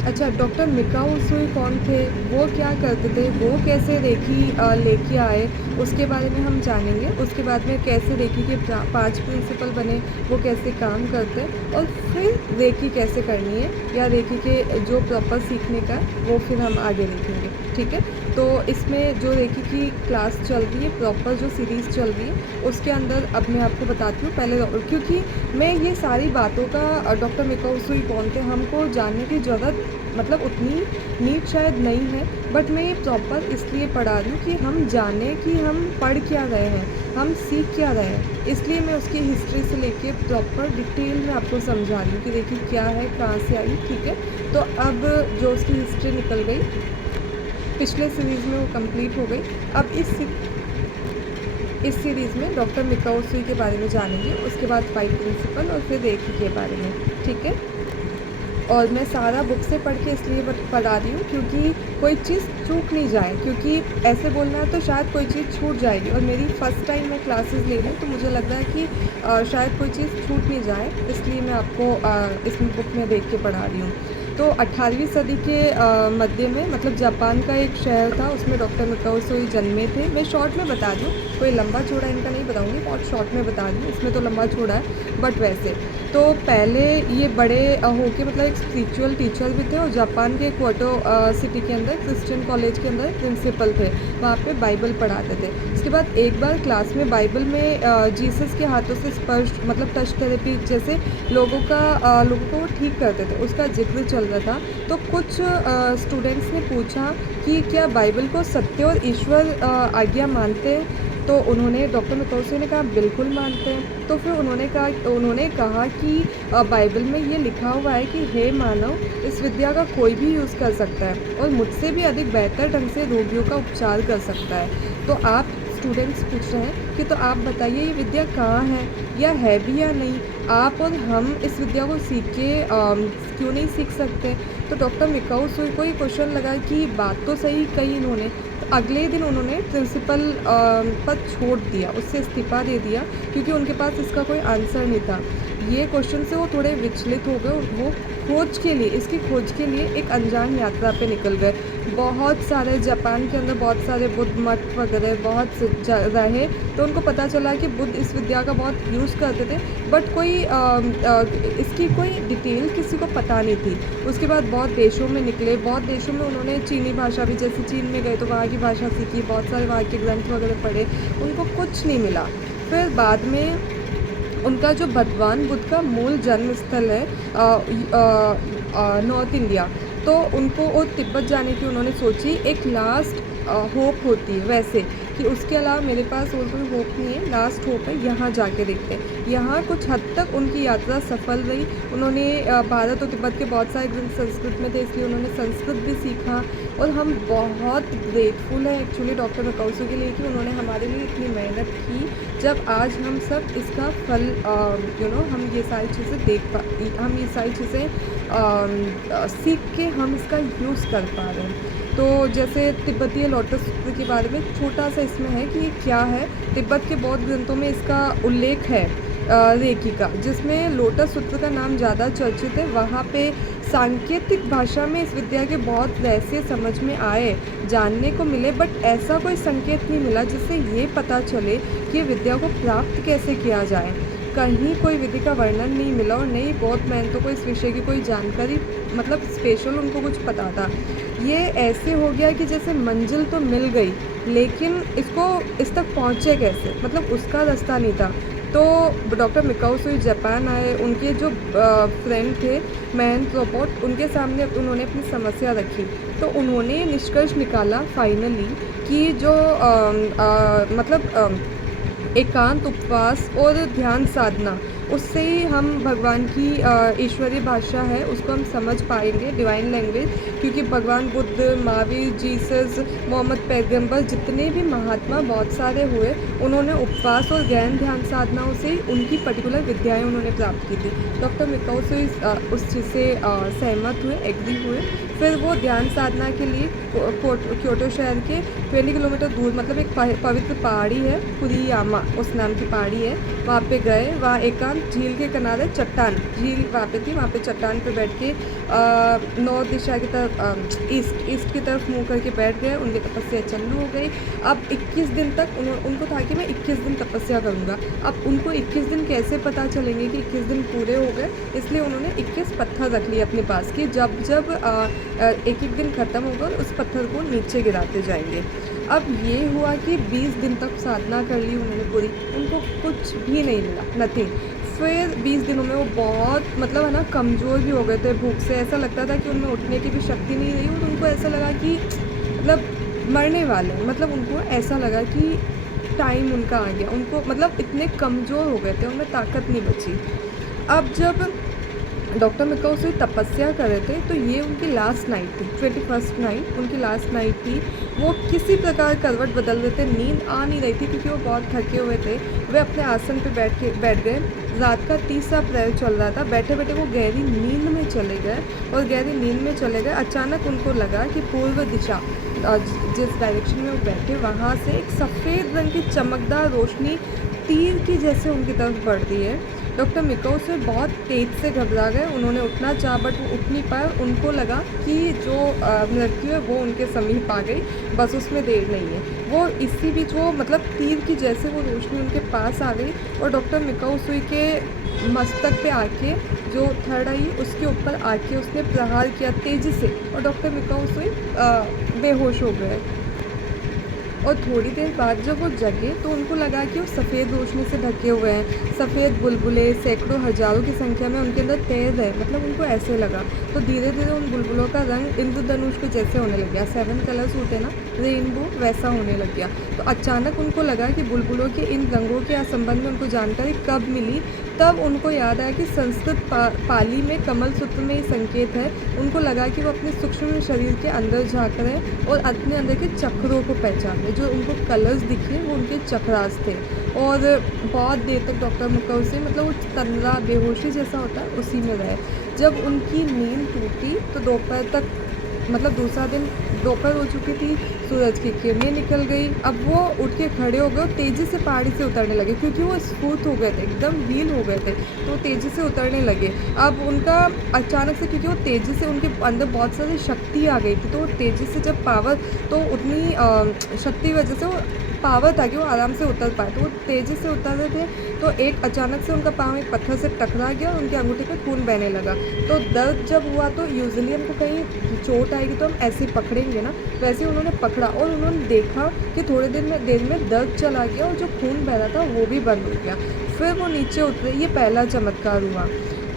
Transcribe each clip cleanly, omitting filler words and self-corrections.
अच्छा, doctor Mikao उसुई कौन थे? वो क्या करते थे? वो कैसे रेकी लेके आए? उसके बारे में हम जानेंगे। उसके बाद में कैसे रेकी के 5 प्रिंसिपल बने, वो कैसे काम करते हैं और फिर रेकी कैसे करनी है या रेकी के जो प्रॉपर सीखने का वो फिर हम आगे देखेंगे, ठीक है? तो इसमें जो रेकी की क्लास चल रही है, प्रॉपर जो सीरीज़ चल रही है, उसके अंदर अब मैं आपको बताती हूँ पहले, क्योंकि मैं ये सारी बातों का डॉक्टर मिकाओ उसुई कौन थे हमको जानने की ज़रूरत मतलब उतनी नीड शायद नहीं है, बट मैं ये प्रॉपर इसलिए पढ़ा रही हूँ कि हम जानें कि हम पढ़ क्या रहे हैं, हम सीख क्या रहे हैं। इसलिए मैं उसकी हिस्ट्री से लेके प्रॉपर डिटेल में आपको समझा रही हूँ कि देखिए क्या है, कहाँ से आई, ठीक है? तो अब जो उसकी हिस्ट्री निकल गई, पिछले सीरीज़ में वो कंप्लीट हो गई। अब इस सीरीज़ में डॉक्टर मिकाओ उसुई के बारे में जानेंगे, उसके बाद 5 प्रिंसिपल और फिर रेकी के बारे में, ठीक है? और मैं सारा बुक से पढ़ के इसलिए पढ़ा रही हूँ क्योंकि कोई चीज़ चूक नहीं जाए, क्योंकि ऐसे बोलना है तो शायद कोई चीज़ छूट जाएगी और मेरी फ़र्स्ट टाइम मैं क्लासेस ले रही हूँ, तो मुझे लग रहा है कि शायद कोई चीज़ छूट नहीं जाए, इसलिए मैं आपको इसमें बुक में देख के पढ़ा रही हूँ। तो 18वीं सदी के मध्य में मतलब जापान का एक शहर था, उसमें डॉक्टर मिकाओ उसुई जन्मे थे। मैं शॉर्ट में बता रही हूँ, कोई लंबा चौड़ा इनका नहीं बताऊँगी, बहुत शॉर्ट में बता रही हूँ, इसमें तो लंबा चौड़ा है बट वैसे। तो पहले ये बड़े होके मतलब एक स्पिरिचुअल टीचर भी थे और जापान के क्योटो सिटी के अंदर क्रिश्चियन कॉलेज के अंदर प्रिंसिपल थे, वहाँ पे बाइबल पढ़ाते थे। उसके बाद एक बार क्लास में बाइबल में जीसस के हाथों से स्पर्श मतलब टच थेरेपी जैसे लोगों को वो ठीक करते थे, उसका जिक्र चल रहा था। तो कुछ स्टूडेंट्स ने पूछा कि क्या बाइबल को सत्य और ईश्वर आज्ञा मानते हैं? तो उन्होंने डॉक्टर मिकाओ उसुई ने कहा बिल्कुल मानते हैं। तो फिर उन्होंने कहा कि बाइबल में ये लिखा हुआ है कि हे मानव, इस विद्या का कोई भी यूज़ कर सकता है और मुझसे भी अधिक बेहतर ढंग से रोगियों का उपचार कर सकता है। तो आप स्टूडेंट्स पूछ रहे हैं कि तो आप बताइए ये विद्या कहाँ है या है भी या नहीं, आप और हम इस विद्या को सीख के क्यों नहीं सीख सकते? तो डॉक्टर मिकाओ उसुई को ये क्वेश्चन लगा कि बात तो सही कही इन्होंने। तो अगले दिन उन्होंने प्रिंसिपल पद छोड़ दिया, उससे इस्तीफ़ा दे दिया क्योंकि उनके पास इसका कोई आंसर नहीं था। ये क्वेश्चन से वो थोड़े विचलित हो गए और वो इसकी खोज के लिए एक अनजान यात्रा पे निकल गए। बहुत सारे जापान के अंदर बहुत सारे बुद्ध मठ वगैरह बहुत से रहे, तो उनको पता चला कि बुद्ध इस विद्या का बहुत यूज़ करते थे, बट इसकी कोई डिटेल किसी को पता नहीं थी। उसके बाद बहुत देशों में निकले, बहुत देशों में उन्होंने चीनी भाषा भी, जैसे चीन में गए तो वहाँ की भाषा सीखी, बहुत सारे वहाँ के ग्रंथ वगैरह पढ़े, उनको कुछ नहीं मिला। फिर बाद में उनका जो भगवान बुद्ध का मूल जन्म स्थल है नॉर्थ इंडिया, तो उनको वो तिब्बत जाने की उन्होंने सोची, एक लास्ट होप होती है वैसे कि उसके अलावा मेरे पास और कोई होप नहीं है, लास्ट होप है, यहाँ जाके देखते हैं। यहाँ कुछ हद तक उनकी यात्रा सफल रही। उन्होंने भारत और तिब्बत के बहुत सारे ग्रंथ संस्कृत में थे, इसलिए उन्होंने संस्कृत भी सीखा और हम बहुत ग्रेटफुल हैं एक्चुअली डॉक्टर मिकाओ उसुई के लिए कि उन्होंने हमारे लिए इतनी मेहनत की, जब आज हम सब इसका फल हम ये सारी चीज़ें हम ये सारी चीज़ें सीख के हम इसका यूज़ कर पा रहे हैं। तो जैसे तिब्बतीय लोटस सूत्र के बारे में छोटा सा इसमें है कि ये क्या है। तिब्बत के बौद्ध ग्रंथों में इसका उल्लेख है रेकी का, जिसमें लोटस सूत्र का नाम ज़्यादा चर्चित है। वहाँ पे सांकेतिक भाषा में इस विद्या के बहुत रहस्य समझ में आए, जानने को मिले, बट ऐसा कोई संकेत नहीं मिला जिससे ये पता चले कि ये विद्या को प्राप्त कैसे किया जाए। कहीं कोई विधि का वर्णन नहीं मिला और नहीं बौद्ध महंतों को इस विषय की कोई जानकारी मतलब स्पेशल उनको कुछ पता था। ये ऐसे हो गया कि जैसे मंजिल तो मिल गई, लेकिन इस तक पहुँचे कैसे, मतलब उसका रास्ता नहीं था। तो डॉक्टर मिकाओ उसुई जापान आए, उनके जो फ्रेंड थे महंत रोबोट, उनके सामने उन्होंने अपनी समस्या रखी, तो उन्होंने निष्कर्ष निकाला फाइनली कि जो एकांत उपवास और ध्यान साधना, उससे ही हम भगवान की ईश्वरीय भाषा है उसको हम समझ पाएंगे, डिवाइन लैंग्वेज, क्योंकि भगवान बुद्ध, महावीर, जीसस, मोहम्मद पैगंबर, जितने भी महात्मा बहुत सारे हुए, उन्होंने उपवास और गहन ध्यान साधनाओं से उनकी पर्टिकुलर विद्याएं उन्होंने प्राप्त की थी। डॉक्टर मिकाओ उसुई उस चीज़ से सहमत हुए, एग्री हुए। फिर वो ध्यान साधना के लिए क्योटो शहर के 20 किलोमीटर दूर मतलब एक पवित्र पहाड़ी है, कुरियामा उस नाम की पहाड़ी है, वहाँ पे गए। वहाँ एकांत झील के किनारे चट्टान, झील वहाँ पे थी, वहाँ पे चट्टान पे बैठ के नॉर्थ दिशा की तरफ ईस्ट की तरफ मुँह करके बैठ गए। उनकी तपस्या चालू हो गई। अब 21 दिन तक उनको था कि मैं 21 दिन तपस्या करूँगा। अब उनको 21 दिन कैसे पता चलेंगे कि 21 दिन पूरे हो गए, इसलिए उन्होंने 21 पत्थर रख लिए अपने पास कि जब जब एक एक दिन ख़त्म होगा उस पत्थर को नीचे गिराते जाएंगे। अब ये हुआ कि 20 दिन तक साधना कर ली उन्होंने पूरी, उनको कुछ भी नहीं मिला, नथिंग। फिर 20 दिनों में वो बहुत मतलब है ना कमज़ोर भी हो गए थे भूख से। ऐसा लगता था कि उनमें उठने की भी शक्ति नहीं रही और उनको ऐसा लगा कि मतलब मरने वाले हैं। मतलब उनको ऐसा लगा कि टाइम उनका आ गया। उनको मतलब इतने कमज़ोर हो गए थे, उनमें ताकत नहीं बची। अब जब डॉक्टर मिकाओ तपस्या कर रहे थे तो ये उनकी लास्ट नाइट थी, 21st नाइट उनकी लास्ट नाइट थी। वो किसी प्रकार करवट बदल रहे थे, नींद आ नहीं रही थी क्योंकि वो बहुत थके हुए थे। वे अपने आसन पे बैठ गए। रात का तीसरा प्रहर चल रहा था। बैठे बैठे वो गहरी नींद में चले गए और गहरी नींद में चले गए। अचानक उनको लगा कि पूर्व दिशा जिस डायरेक्शन में वो बैठे वहाँ से एक सफ़ेद रंग की चमकदार रोशनी तीर की जैसे उनकी तरफ बढ़ रही है। डॉक्टर मिकाओ बहुत तेज़ से घबरा गए। उन्होंने उठना चाहा बट वो उठ नहीं पाए। उनको लगा कि जो मृत्यु है वो उनके समीप आ गई, बस उसमें देर नहीं है। वो इसी बीच वो मतलब तीर की जैसे वो रोशनी उनके पास आ गई और डॉक्टर मिकाओ के मस्तक पे आके जो थर्ड आई उसके ऊपर आके उसने प्रहार किया तेज़ी से और डॉक्टर मिकाओ बेहोश हो गए। और थोड़ी देर बाद जब वो जगे तो उनको लगा कि वो सफ़ेद रोशनी से ढके हुए हैं। सफ़ेद बुलबुले सैकड़ों हज़ारों की संख्या में उनके अंदर तैर है, मतलब उनको ऐसे लगा। तो धीरे धीरे उन बुलबुलों का रंग इंद्रधनुष के जैसे होने लग गया। 7 कलर्स होते हैं ना, रेनबो, वैसा होने लग गया। तो अचानक उनको लगा कि बुलबुलों के इन रंगों के संबंध में उनको जानकारी कब मिली। तब उनको याद आया कि संस्कृत पाली में कमल सूत्र में ये संकेत है। उनको लगा कि वो अपने सूक्ष्म शरीर के अंदर झाँक रहे हैं और अपने अंदर के चक्रों को पहचान रहे। जो उनको कलर्स दिखे वो उनके चक्रास थे। और बहुत देर तक डॉक्टर मिकाओ मतलब वो तंद्रा बेहोशी जैसा होता है उसी में रहे। जब उनकी नींद टूटी तो दोपहर तक मतलब दूसरा दिन दोपहर हो चुकी थी, सूरज की किरणें निकल गई। अब वो उठ के खड़े हो गए और तेज़ी से पहाड़ी से उतरने लगे क्योंकि वो स्फूर्त हो गए थे, एकदम व्हील हो गए थे, तो तेज़ी से उतरने लगे। अब उनका अचानक से क्योंकि वो तेज़ी से उनके अंदर बहुत सारी शक्ति आ गई थी, तो वो तेज़ी से जब पावर तो उतनी शक्ति की वजह से वो पावर था कि वो आराम से उतर पाए, तो वो तेज़ी से उतर रहे थे। तो एक अचानक से उनका पाँव एक पत्थर से टकरा गया और उनके अंगूठे पे खून बहने लगा। तो दर्द जब हुआ तो यूजुअली हमको कहीं चोट आएगी तो हम ऐसे पकड़ेंगे ना, वैसे उन्होंने पकड़ा और उन्होंने देखा कि थोड़ी देर में दर्द चला गया और जो खून बह रहा था वो भी बंद हो गया। फिर वो नीचे उतरे। ये पहला चमत्कार हुआ।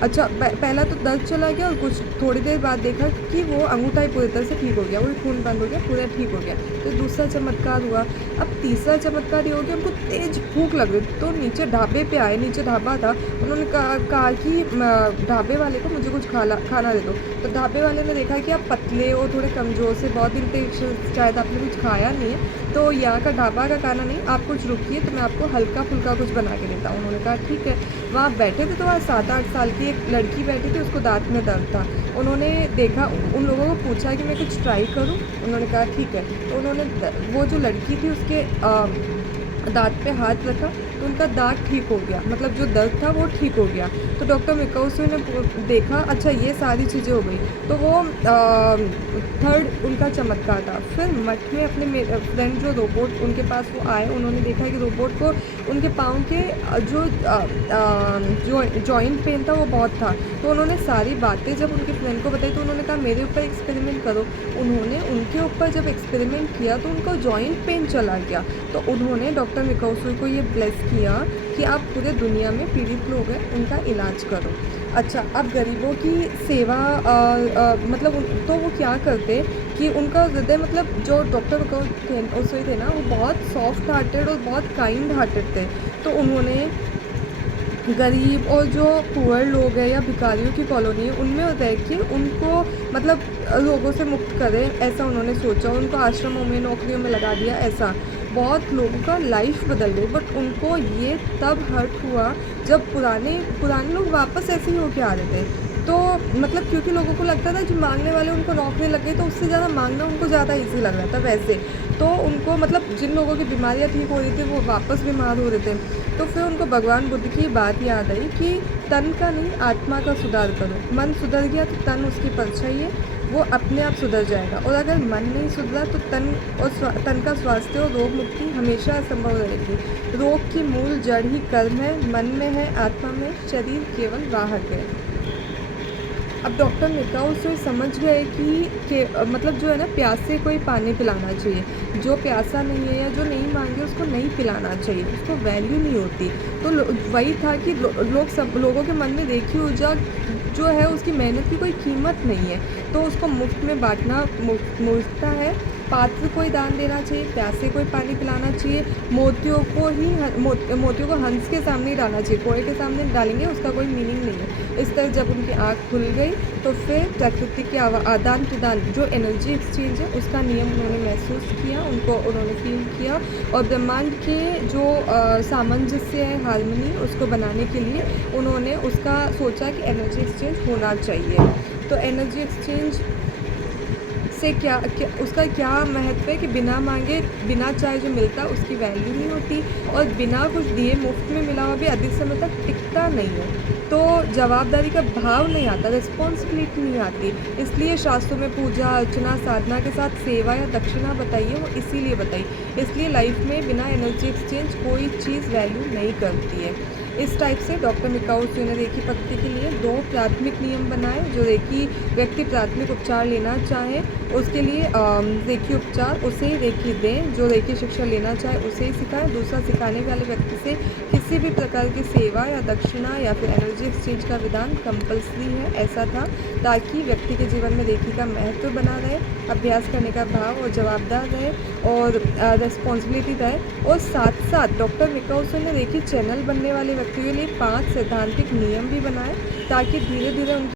अच्छा, पहला तो दर्द चला गया और कुछ थोड़ी देर बाद देखा कि वो अंगूठा ही पूरी तरह से ठीक हो गया, वो खून बंद हो गया, पूरा ठीक हो गया। तो दूसरा चमत्कार हुआ। अब तीसरा चमत्कार ये हो गया, उनको तेज़ भूख लग रही तो नीचे ढाबे पे आए। नीचे ढाबा था। उन्होंने कहा कि ढाबे वाले को मुझे कुछ खाना दे दो। तो ढाबे वाले ने देखा कि आप पतले और थोड़े कमज़ोर से, बहुत दिन तक शायद आपने कुछ खाया नहीं है, तो यहाँ का ढाबा का खाना नहीं, आप कुछ रुकिए तो मैं आपको हल्का फुल्का कुछ बना के देता हूँ। उन्होंने कहा ठीक है। वहाँ बैठे थे तो वहाँ 7-8 साल की एक लड़की बैठी थी, उसको दांत में दर्द था। उन्होंने देखा, उन लोगों को पूछा कि मैं कुछ ट्राई करूँ। उन्होंने कहा ठीक है। तो उन्होंने वो जो लड़की थी उसके दांत पे हाथ रखा तो उनका दांत ठीक हो गया, मतलब जो दर्द था वो ठीक हो गया। तो डॉक्टर मिकाओ ने देखा अच्छा ये सारी चीज़ें हो गई, तो वो थर्ड उनका चमत्कार था। फिर मठ में अपने फ्रेंड जो रोबोट उनके पास वो आए, उन्होंने देखा कि रोबोट को उनके पाँव के जो जॉइंट पेन था वो बहुत था। तो उन्होंने सारी बातें जब उनके फ्रेंड को बताई तो उन्होंने कहा मेरे ऊपर एक्सपेरिमेंट करो। उन्होंने उनके ऊपर जब एक्सपेरिमेंट किया तो उनका जॉइंट पेन चला गया। तो उन्होंने डॉक्टर मिकाओ को ये ब्लेस किया कि आप पूरे दुनिया में पीड़ित लोग हैं उनका इलाज करो। अच्छा, अब गरीबों की सेवा मतलब तो वो क्या करते कि उनका हृदय, मतलब जो डॉक्टर मिकाओ थे ना, वो बहुत सॉफ्ट हार्टेड और बहुत काइंड हार्टेड थे। तो उन्होंने गरीब और जो पुअर लोग हैं या भिखारियों की कॉलोनी है उनमें रह के उनको मतलब लोगों से मुक्त करें, ऐसा उन्होंने सोचा। उनको आश्रमों में, नौकरियों में लगा दिया। ऐसा बहुत लोगों का लाइफ बदल गई। बट उनको ये तब हर्ट हुआ जब पुराने लोग वापस ऐसे ही होके आ रहे थे। तो मतलब क्योंकि लोगों को लगता था जो माँगने वाले उनको नौकरी लग गई तो उससे ज़्यादा माँगना उनको ज़्यादा ईज़ी लग रहा था वैसे। तो उनको मतलब जिन लोगों की बीमारियाँ ठीक हो रही थी वो वापस बीमार हो रहे थे। तो फिर उनको भगवान बुद्ध की बात याद आई कि तन का नहीं आत्मा का सुधार करो। मन सुधर गया तो तन उसकी परछाई है, वो अपने आप सुधर जाएगा। और अगर मन नहीं सुधरा तो तन का स्वास्थ्य और रोग मुक्ति हमेशा असंभव रहेगी। रोग की मूल जड़ ही कर्म है, मन में है, आत्मा में, शरीर केवल वाहक है। अब डॉक्टर मिकाओ से समझ गए कि मतलब जो है ना प्यासे को ही पानी पिलाना चाहिए। जो प्यासा नहीं है या जो नहीं माँगे उसको नहीं पिलाना चाहिए, उसको वैल्यू नहीं होती। तो वही था कि लोगों के मन में देखी ऊर्जा जो है उसकी मेहनत की कोई कीमत नहीं है, तो उसको मुफ्त में बाँटना मूर्खता है। पात्र को ही दान देना चाहिए, प्यासे को ही पानी पिलाना चाहिए। मोतियों को हंस के सामने ही डालना चाहिए, कोए के सामने डालेंगे उसका कोई मीनिंग नहीं है। इस तरह जब उनकी आँख खुल गई तो फिर प्रकृति के आदान प्रदान जो एनर्जी एक्सचेंज है उसका नियम उन्होंने महसूस किया, उन्होंने फील किया। और ब्रह्मांड के जो सामंजस्य है, हार्मनी, उसको बनाने के लिए उन्होंने उसका सोचा कि एनर्जी एक्सचेंज होना चाहिए। तो एनर्जी एक्सचेंज से उसका क्या महत्व है कि बिना माँगे, बिना चाहे जो मिलता उसकी वैल्यू नहीं होती, और बिना कुछ दिए मुफ्त में मिला हुआ भी अधिक समय तक टिकता नहीं है। तो जवाबदारी का भाव नहीं आता, रिस्पॉन्सिबिलिटी नहीं आती। इसलिए शास्त्रों में पूजा अर्चना साधना के साथ सेवा या दक्षिणा बताइए, वो इसीलिए बताई। इसलिए लाइफ में बिना एनर्जी एक्सचेंज कोई चीज़ वैल्यू नहीं करती है। इस टाइप से डॉक्टर मिकाओ ने रेकी पद्धति के लिए 2 प्राथमिक नियम बनाए। जो रेकी व्यक्ति प्राथमिक उपचार लेना चाहे उसके लिए रेकी उपचार उसे ही रेकी दें, जो रेकी शिक्षा लेना चाहे उसे ही सिखाएं। दूसरा, सिखाने वाले व्यक्ति से किसी भी प्रकार की सेवा या दक्षिणा या फिर एनर्जी एक्सचेंज का विधान कंपल्सरी है, ऐसा था ताकि व्यक्ति के जीवन में रेकी का महत्व बना रहे, अभ्यास करने का भाव और जवाबदार रहे और रिस्पॉन्सिबिलिटी रहे। और साथ साथ डॉक्टर मिकाओ ने रेकी चैनल बनने वाले व्यक्तियों के लिए 5 सैद्धांतिक नियम भी बनाए ताकि धीरे धीरे उनकी